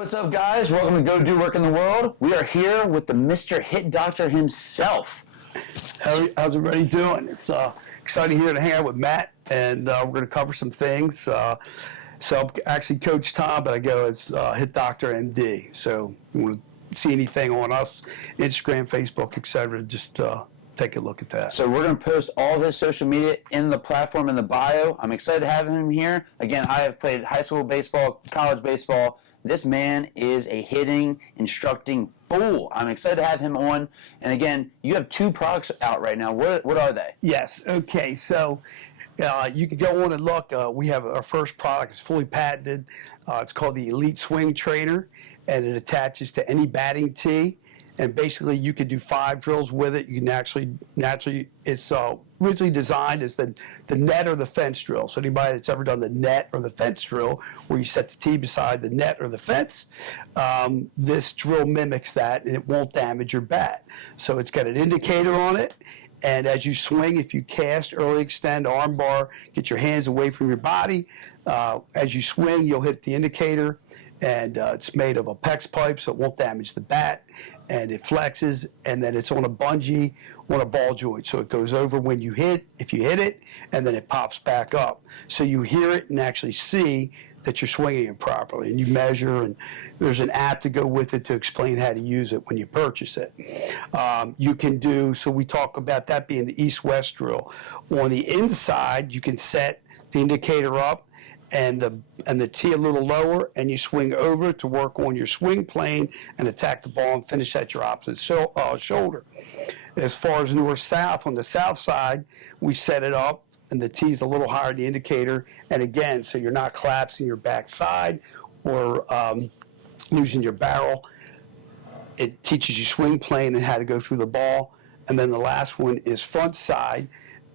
What's up, guys? Welcome to Go Do Work in the World. We are here with the Mr. Hit Doctor himself. How's everybody doing? It's exciting here to hang out with Matt, and we're going to cover some things. So I'm actually Coach Tom, but I go as Hit Doctor MD. So if you want to see anything on us, Instagram, Facebook, etc., just take a look at that. So we're going to post all of his social media in the platform in the bio. I'm excited to have him here. Again, I have played high school baseball, college baseball. This man is a hitting, instructing fool. I'm excited to have him on. And again, you have two products out right now. What are they? Yes. Okay. So you can go on and look. We have our first product. It's fully patented. It's called the Elite Swing Trainer, and it attaches to any batting tee. And basically, you could do 5 drills with it. You can naturally, it's originally designed as the net or the fence drill. So anybody that's ever done the net or the fence drill, where you set the tee beside the net or the fence, this drill mimics that, and it won't damage your bat. So it's got an indicator on it. And as you swing, if you cast, early extend, arm bar, get your hands away from your body. As you swing, you'll hit the indicator. And it's made of a PEX pipe, so it won't damage the bat. And it flexes, and then it's on a bungee on a ball joint. So it goes over when you hit, if you hit it, and then it pops back up. So you hear it and actually see that you're swinging it properly. And you measure, and there's an app to go with it to explain how to use it when you purchase it. You can do, so we talk about that being the east-west drill. On the inside, you can set the indicator up and the tee a little lower, and you swing over to work on your swing plane and attack the ball and finish at your opposite shoulder. As far as north-south, on the south side, we set it up, and the tee's a little higher than the indicator, and again, so you're not collapsing your backside or losing your barrel. It teaches you swing plane and how to go through the ball. And then the last one is front side,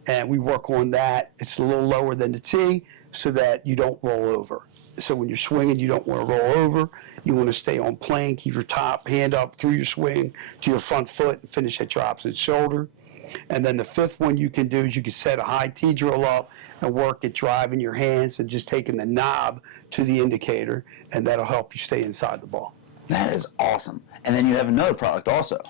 and we work on that. It's a little lower than the tee, so that you don't roll over. So when you're swinging, you don't want to roll over. You want to stay on plane, keep your top hand up through your swing to your front foot, and finish at your opposite shoulder. And then the fifth one you can do is you can set a high tee drill up and work at driving your hands and just taking the knob to the indicator, and that'll help you stay inside the ball. That is awesome. And then you have another product also.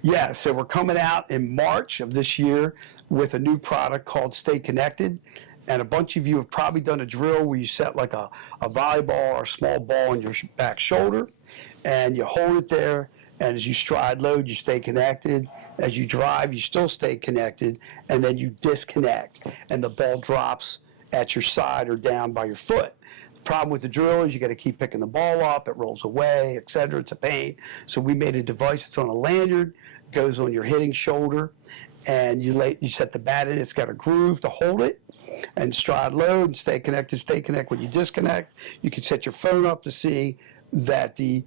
Yeah, so we're coming out in March of this year with a new product called Stay Connected. And a bunch of you have probably done a drill where you set like a volleyball or a small ball on your back shoulder, and you hold it there, and as you stride load, you stay connected. As you drive, you still stay connected, and then you disconnect, and the ball drops at your side or down by your foot. The problem with the drill is you got to keep picking the ball up, it rolls away, etc. It's a pain. So we made a device that's on a lanyard, goes on your hitting shoulder, and you set the bat in. It's got a groove to hold it, and stride load and stay connected. Stay connected. When you disconnect, you can set your phone up to see that the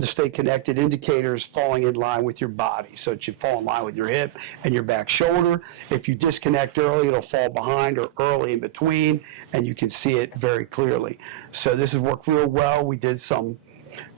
stay connected indicator is falling in line with your body. So it should fall in line with your hip and your back shoulder. If you disconnect early, it'll fall behind or early in between, and you can see it very clearly. So this has worked real well. We did some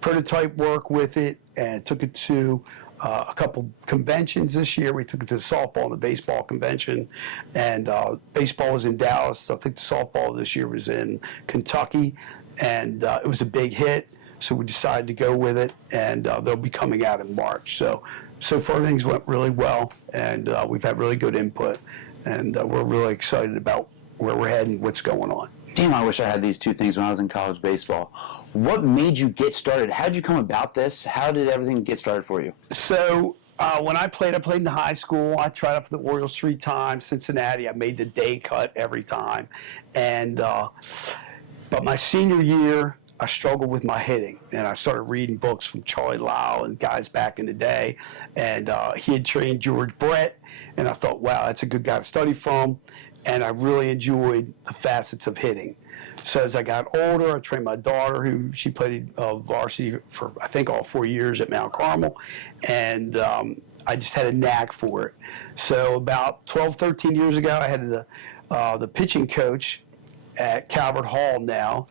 prototype work with it and took it to a couple conventions this year. We took it to the softball and the baseball convention, and baseball was in Dallas. I think the softball this year was in Kentucky, and it was a big hit, so we decided to go with it, and they'll be coming out in March. So far things went really well, and we've had really good input, and we're really excited about where we're heading, what's going on. Damn, I wish I had these two things when I was in college baseball. What made you get started? How did you come about this? How did everything get started for you? So when I played in high school. I tried out for the Orioles 3 times. Cincinnati, I made the day cut every time. And but my senior year, I struggled with my hitting, and I started reading books from Charlie Lau and guys back in the day. And he had trained George Brett, and I thought, wow, that's a good guy to study from. And I really enjoyed the facets of hitting. So as I got older, I trained my daughter, who she played varsity for, I think, all 4 years at Mount Carmel, and I just had a knack for it. So about 12, 13 years ago, I had the pitching coach at Calvert Hall now,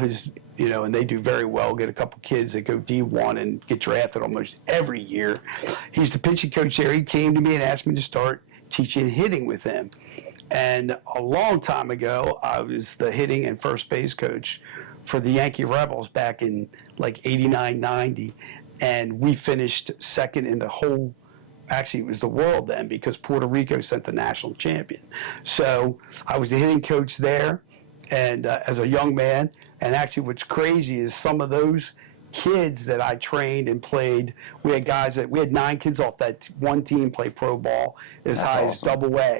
who's, and they do very well, get a couple kids that go D1 and get drafted almost every year. He's the pitching coach there. He came to me and asked me to start teaching hitting with him. And a long time ago, I was the hitting and first base coach for the Yankee Rebels back in like 89, 90. And we finished second in the whole, actually it was the world then, because Puerto Rico sent the national champion. So I was the hitting coach there, and as a young man. And actually what's crazy is some of those kids that I trained and played, we had 9 kids off that one team play pro ball as That's high awesome. as AA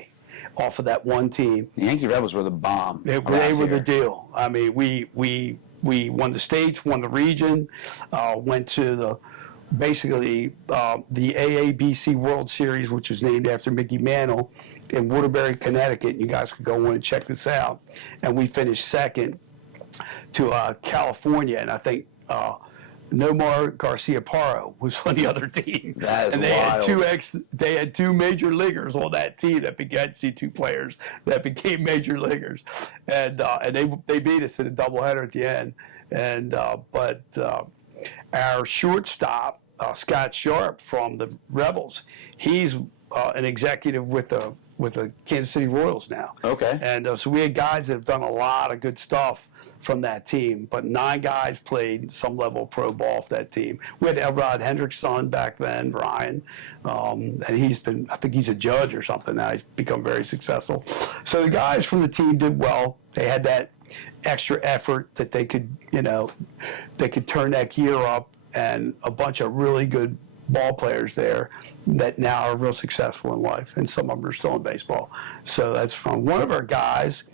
off of that one team. The Yankee Rebels were the bomb. They were the deal. I mean, we won the states, won the region, went to the AABC World Series, which was named after Mickey Mantle in Waterbury, Connecticut. You guys could go in and check this out. And we finished second to California, and I think Nomar Garcia Parro was on the other team. That is and they wild. they had 2 major leaguers on that team that became 2 players that became major leaguers, and they beat us in a doubleheader at the end. And but our shortstop Scott Sharp from the Rebels, he's an executive with the Kansas City Royals now. Okay. And so we had guys that have done a lot of good stuff from that team, but 9 guys played some level of pro ball for that team. We had Elrod Hendrick's son back then, Ryan, and I think he's a judge or something now. He's become very successful. So the guys from the team did well. They had that extra effort that they could turn that gear up, and a bunch of really good ball players there that now are real successful in life, and some of them are still in baseball. So that's from one of our guys,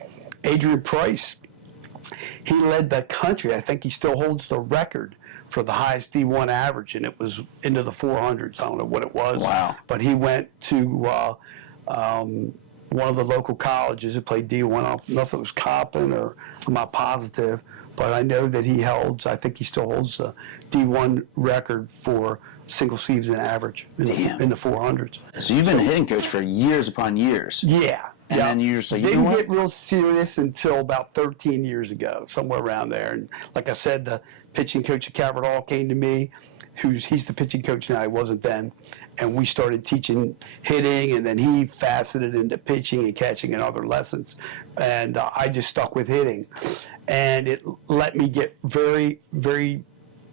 Adrian Price. He led the country. I think he still holds the record for the highest D1 average, and it was into the 400s. I don't know what it was. Wow. But he went to one of the local colleges that played D1. I don't know if it was Coppin or I'm not positive, but I know that I think he still holds the D1 record for single season average in the 400s. So you've been a hitting coach for years upon years. Yeah. And then you're just like, you know didn't what? get real serious until about 13 years ago, somewhere around there. And like I said, the pitching coach at Calvert Hall came to me, he's the pitching coach now, he wasn't then. And we started teaching hitting, and then he faceted into pitching and catching and other lessons. And I just stuck with hitting. And it let me get very, very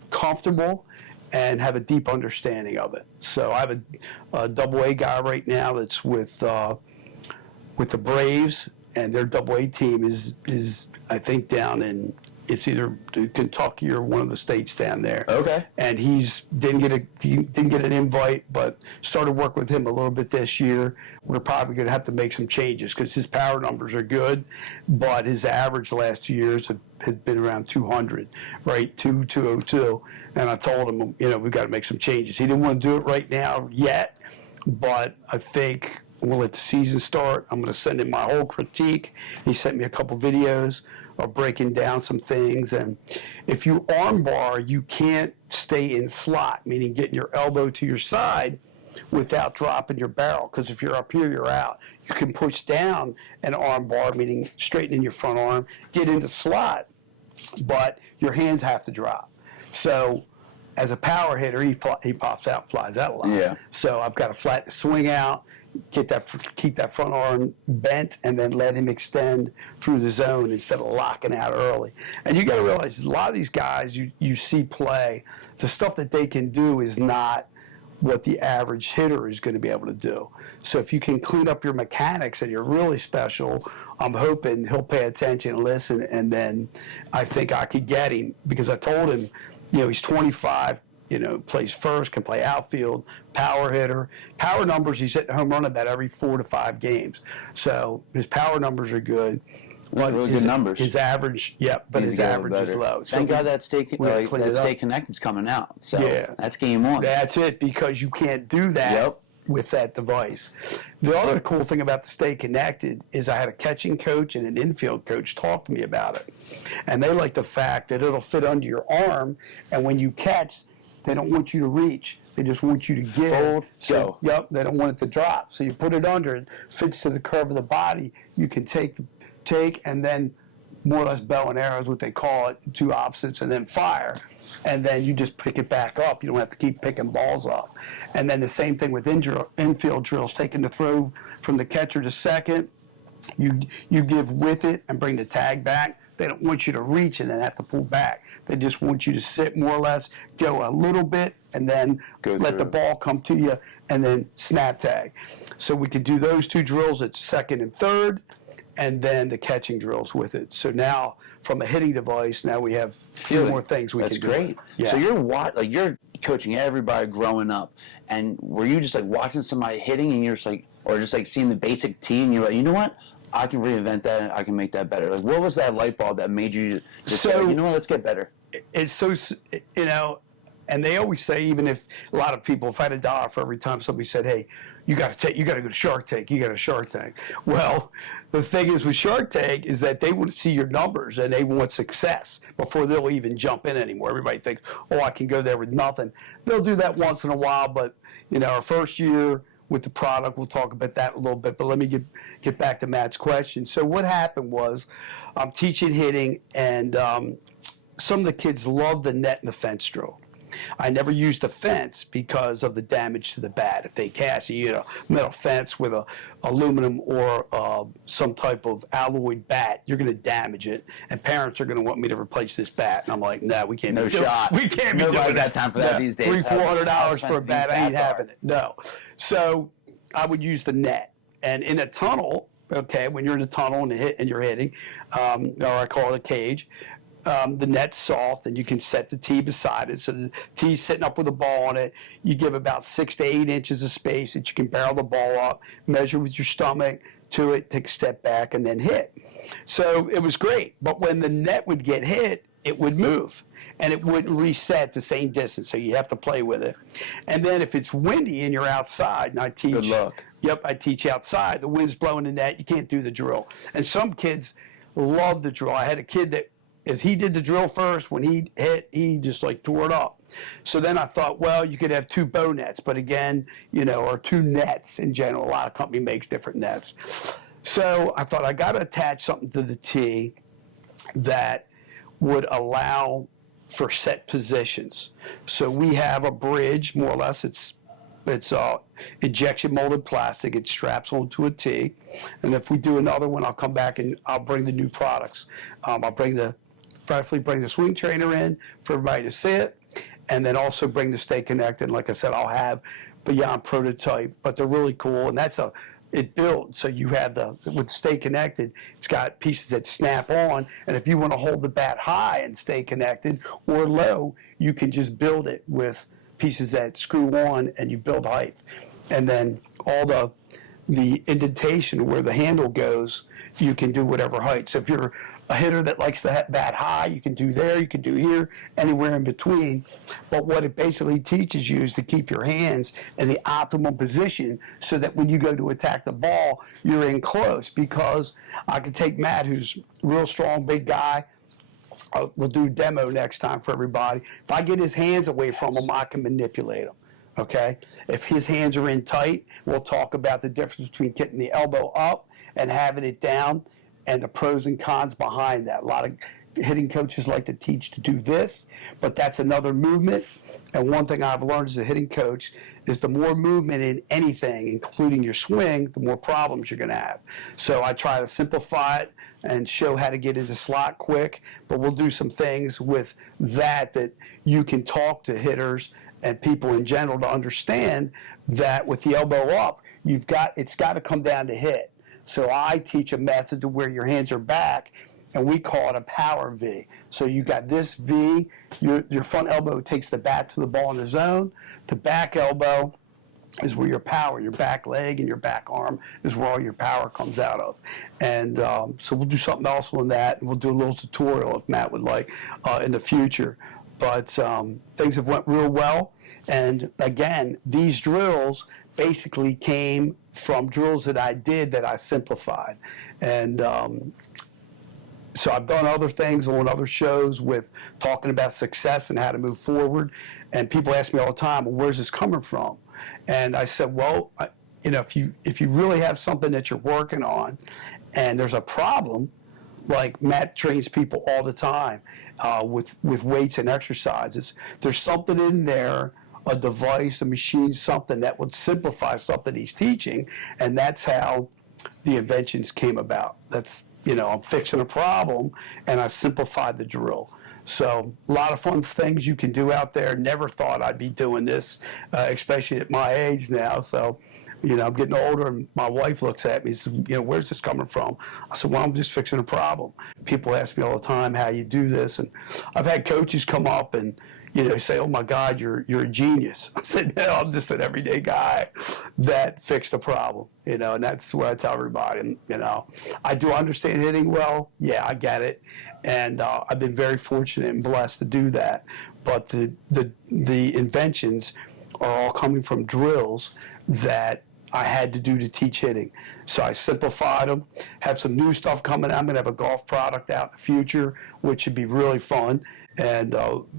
comfortable and have a deep understanding of it. So I have a AA guy right now that's with the Braves, and their AA team is I think down in, it's either Kentucky or one of the states down there. Okay. And he didn't get an invite, but started work with him a little bit this year. We're probably going to have to make some changes because his power numbers are good, but his average the last 2 years has been around 200, right? 202. And I told him, we've got to make some changes. He didn't want to do it right now yet, but I think we'll let the season start. I'm going to send him my whole critique. He sent me a couple videos of breaking down some things. And if you arm bar, you can't stay in slot, meaning getting your elbow to your side without dropping your barrel. Because if you're up here, you're out. You can push down an arm bar, meaning straightening your front arm, get into slot, but your hands have to drop. So as a power hitter, he pops out, flies out a lot. Yeah. So I've got to flat swing out, keep that front arm bent, and then let him extend through the zone instead of locking out early. And you got to realize a lot of these guys you see play, the stuff that they can do is not what the average hitter is going to be able to do. So if you can clean up your mechanics and you're really special, I'm hoping he'll pay attention and listen, and then I think I could get him, because I told him, he's 25, plays first, can play outfield, power hitter. Power numbers, he's hitting a home run about every 4 to 5 games. So his power numbers are good. Really good numbers. His average, but Needs his to get a average little is better. low. Thank God that Stay Connected's coming out. So Yeah. that's game 1. That's it, because you can't do that Yep. with that device. The other cool thing about the Stay Connected is I had a catching coach and an infield coach talk to me about it. And they like the fact that it'll fit under your arm, and when you catch, they don't want you to reach. They just want you to give. Fold, So, go. yep, they don't want it to drop. So you put it under, it fits to the curve of the body. You can take and then more or less bow and arrow is what they call it, 2 opposites, and then fire. And then you just pick it back up. You don't have to keep picking balls up. And then the same thing with infield drills, taking the throw from the catcher to second. You give with it and bring the tag back. They don't want you to reach and then have to pull back. They just want you to sit more or less, go a little bit, and then Go let the through. ball come to you, and then snap tag. So we could do those two drills at second and third, and then the catching drills with it. So now, from a hitting device, now we have a few more things we That's can do. great. Yeah. So you're coaching everybody growing up, and were you just like watching somebody hitting, and you're just like, or just like seeing the basic tee, and you're like, you know what? I can reinvent that. I can make that better. Like, what was that light bulb that made you just say, So- you know what? Let's get better. It's so, you know, and they always say, even if a lot of people, if I had $1 for every time somebody said, hey, you got to go to Shark Tank, you got a Shark Tank. Well, the thing is with Shark Tank is that they want to see your numbers and they want success before they'll even jump in anymore. Everybody thinks, oh, I can go there with nothing. They'll do that once in a while, but, you know, our first year with the product, we'll talk about that a little bit, but let me get back to Matt's question. So what happened was I'm teaching hitting, and some of the kids love the net and the fence drill. I never used the fence because of the damage to the bat. If they cast a metal fence with a aluminum or some type of alloyed bat, you're going to damage it, and parents are going to want me to replace this bat. And I'm like, no, we can't. No be doing- shot. We can't be Nobody doing got time for that these days. $300-400 for a These bat. I ain't bats are. having it. No. So I would use the net, and in a tunnel. Okay, when you're in a tunnel and you're hitting, or I call it a cage. The net's soft, and you can set the tee beside it. So the tee's sitting up with a ball on it. You give about 6 to 8 inches of space that you can barrel the ball up, measure with your stomach to it, take a step back, and then hit. So it was great. But when the net would get hit, it would move, and it wouldn't reset the same distance. So you have to play with it. And then if it's windy and you're outside, and I teach. Good luck. Yep, I teach outside. The wind's blowing the net. You can't do the drill. And some kids love the drill. I had a kid that, as he did the drill first, when he hit, he just like tore it up. So then I thought, well, you could have 2 bow nets, but again, or 2 nets in general. A lot of company makes different nets. So I thought I got to attach something to the tee that would allow for set positions. So we have a bridge, more or less. It's injection molded plastic. It straps onto a tee. And if we do another one, I'll come back and I'll bring the new products. I'll definitely bring the swing trainer in for everybody to see it, and then also bring the Stay Connected. Like I said, I'll have beyond prototype, but they're really cool, and it builds. So you have with Stay Connected, it's got pieces that snap on, and if you want to hold the bat high and stay connected or low, you can just build it with pieces that screw on, and you build height. And then all the indentation where the handle goes, you can do whatever height. So if you're a hitter that likes to bat high, you can do there, you can do here, anywhere in between. But what it basically teaches you is to keep your hands in the optimal position so that when you go to attack the ball, you're in close. Because I could take Matt, who's a real strong, big guy. We'll do a demo next time for everybody. If I get his hands away from him, I can manipulate him. Okay? If his hands are in tight, we'll talk about the difference between getting the elbow up and having it down, and the pros and cons behind that. A lot of hitting coaches like to teach to do this, but that's another movement. And one thing I've learned as a hitting coach is the more movement in anything, including your swing, the more problems you're going to have. So I try to simplify it and show how to get into slot quick, but we'll do some things with that you can talk to hitters and people in general to understand that with the elbow up, it's got to come down to hit. So I teach a method to where your hands are back, and we call it a power V. So you got this V, your front elbow takes the bat to the ball in the zone. The back elbow is where your power, your back leg and your back arm is where all your power comes out of. And so we'll do something else on that, and we'll do a little tutorial if Matt would like in the future. But things have went real well. And again, these drills basically came from drills that I did that I simplified. And so I've done other things on other shows with talking about success and how to move forward. And people ask me all the time, well, where's this coming from? And I said, well, if you really have something that you're working on and there's a problem, like Matt trains people all the time with weights and exercises, there's something in there, a device, a machine, something that would simplify something he's teaching, and that's how the inventions came about. That's I'm fixing a problem, and I've simplified the drill. So a lot of fun things you can do out there. Never thought I'd be doing this, especially at my age now. So, I'm getting older, and my wife looks at me and says, where's this coming from? I said, well, I'm just fixing a problem. People ask me all the time how you do this, and I've had coaches come up and say, oh my God, you're a genius. I said, no, I'm just an everyday guy that fixed a problem, and that's what I tell everybody. I do understand hitting well. Yeah, I get it. And I've been very fortunate and blessed to do that. But the inventions are all coming from drills that I had to do to teach hitting. So I simplified them, have some new stuff coming out. I'm going to have a golf product out in the future, which should be really fun. And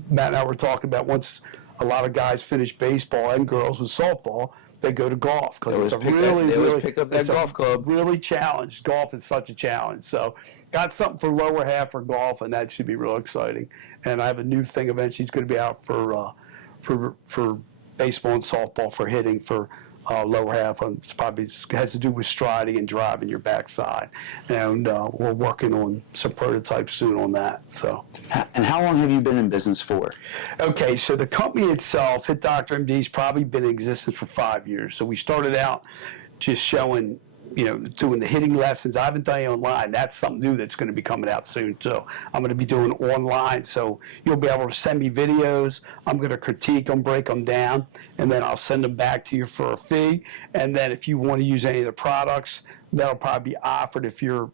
Matt and I were talking about once a lot of guys finish baseball and girls with softball, they go to golf because it's a really pick up that golf club. Really challenged. Golf is such a challenge. So got something for lower half for golf, and that should be real exciting. And I have a new thing eventually. It's going to be out for baseball and softball for hitting for lower half. It's probably has to do with striding and driving your backside, and we're working on some prototypes soon on that. So, and how long have you been in business for? Okay, so the company itself, Hit Dr. MD, has probably been in existence for 5 years. So we started out just showing, doing the hitting lessons. I haven't done it online. That's something new that's going to be coming out soon. So I'm going to be doing online. So you'll be able to send me videos. I'm going to critique them, break them down, and then I'll send them back to you for a fee. And then if you want to use any of the products, that'll probably be offered if you're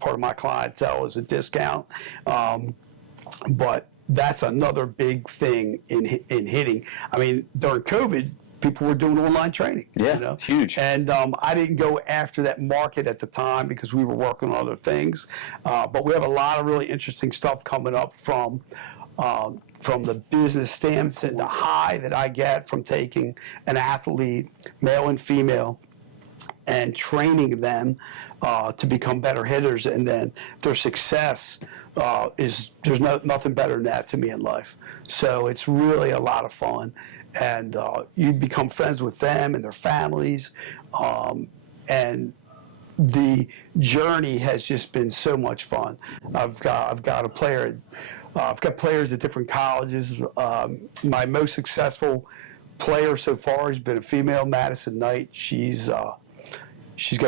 part of my clientele as a discount. But that's another big thing in hitting. I mean, during COVID, people were doing online training. Yeah, huge. And I didn't go after that market at the time because we were working on other things. But we have a lot of really interesting stuff coming up from the business standpoint, the high that I get from taking an athlete, male and female, and training them to become better hitters, and then their success there's nothing better than that to me in life. So it's really a lot of fun, and you become friends with them and their families, and the journey has just been so much fun. I've got a player. I've got players at different colleges. My most successful player so far has been a female, Madison Knight. She's got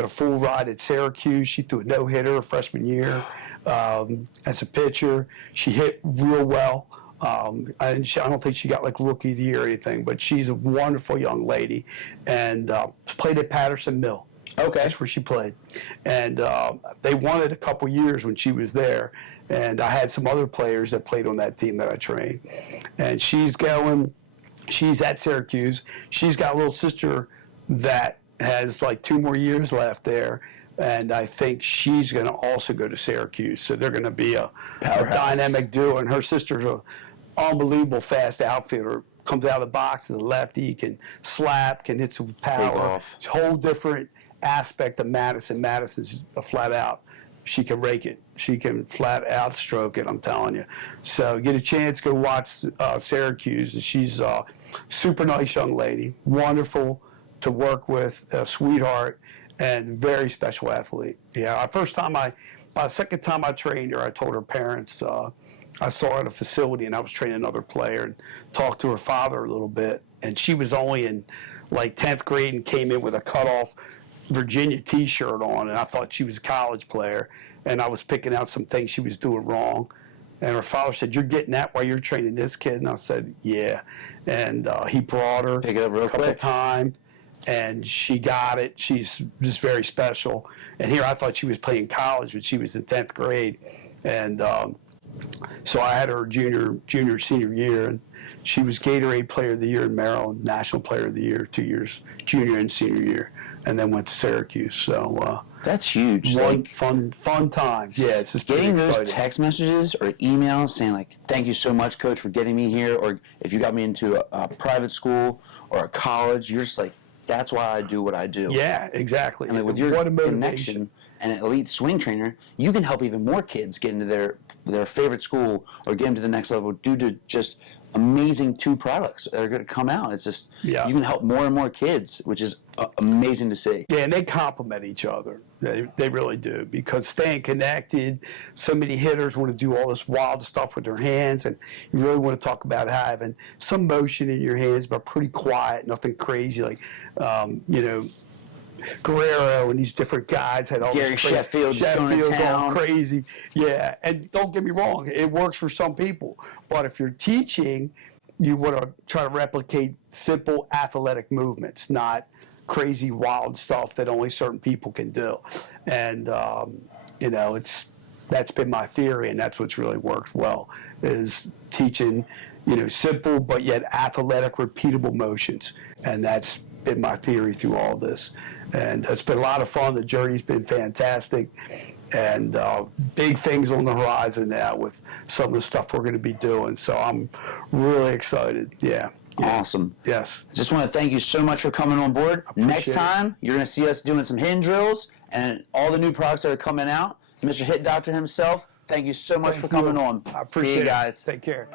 a full ride at Syracuse. She threw a no-hitter her freshman year as a pitcher. She hit real well. I don't think she got like Rookie of the Year or anything, but she's a wonderful young lady, and played at Patterson Mill. Okay. That's where she played. And they won it a couple years when she was there. And I had some other players that played on that team that I trained. And she's at Syracuse. She's got a little sister that has like 2 more years left there. And I think she's going to also go to Syracuse. So they're going to be a dynamic duo. And her sister's an unbelievable fast outfielder. Comes out of the box as a lefty, can slap, can hit some power. Take off. It's a whole different aspect of Madison. Madison's a flat out. She can rake it. She can flat out stroke it, I'm telling you. So get a chance, go watch Syracuse. She's a super nice young lady, wonderful to work with, a sweetheart, and very special athlete. Yeah, second time I trained her, I told her parents, I saw her at a facility and I was training another player, and talked to her father a little bit. And she was only in like 10th grade and came in with a cutoff Virginia t-shirt on, and I thought she was a college player, and I was picking out some things she was doing wrong. And her father said, "You're getting that while you're training this kid?" And I said, "Yeah." And he brought her Pick it up real a couple quick. times, and she got it. She's just very special. And here I thought she was playing college, but she was in 10th grade. And so I had her junior, senior year, and she was Gatorade Player of the Year in Maryland, National Player of the Year 2 years, junior and senior year, and then went to Syracuse. So That's huge. fun times. Yeah, it's just getting pretty those exciting. text messages or emails saying like, "Thank you so much, Coach, for getting me here," or if you got me into a private school or a college, you're just like, that's why I do what I do. Yeah, exactly. And like with your what a motivation. connection and an elite swing trainer, you can help even more kids get into their favorite school or get them to the next level due to just amazing 2 products that are going to come out. It's just, Yeah. you can help more and more kids, which is amazing to see. Yeah, and they complement each other. They really do, because staying connected, so many hitters want to do all this wild stuff with their hands, and you really want to talk about having some motion in your hands, but pretty quiet, nothing crazy, like, Guerrero and these different guys had all Gary this crazy, Sheffield's going to town. crazy. Yeah, and don't get me wrong, it works for some people. But if you're teaching, you want to try to replicate simple athletic movements, not crazy wild stuff that only certain people can do. And that's been my theory, and that's what's really worked well, is teaching simple but yet athletic, repeatable motions. And that's been my theory through all this. And it's been a lot of fun. The journey's been fantastic. And big things on the horizon now with some of the stuff we're going to be doing. So I'm really excited. Yeah. Awesome. Yes. Just want to thank you so much for coming on board. Next time, you're going to see us doing some hidden drills and all the new products that are coming out. Mr. Hit Doctor himself, thank you so much for coming on. I appreciate See you it. guys. Take care.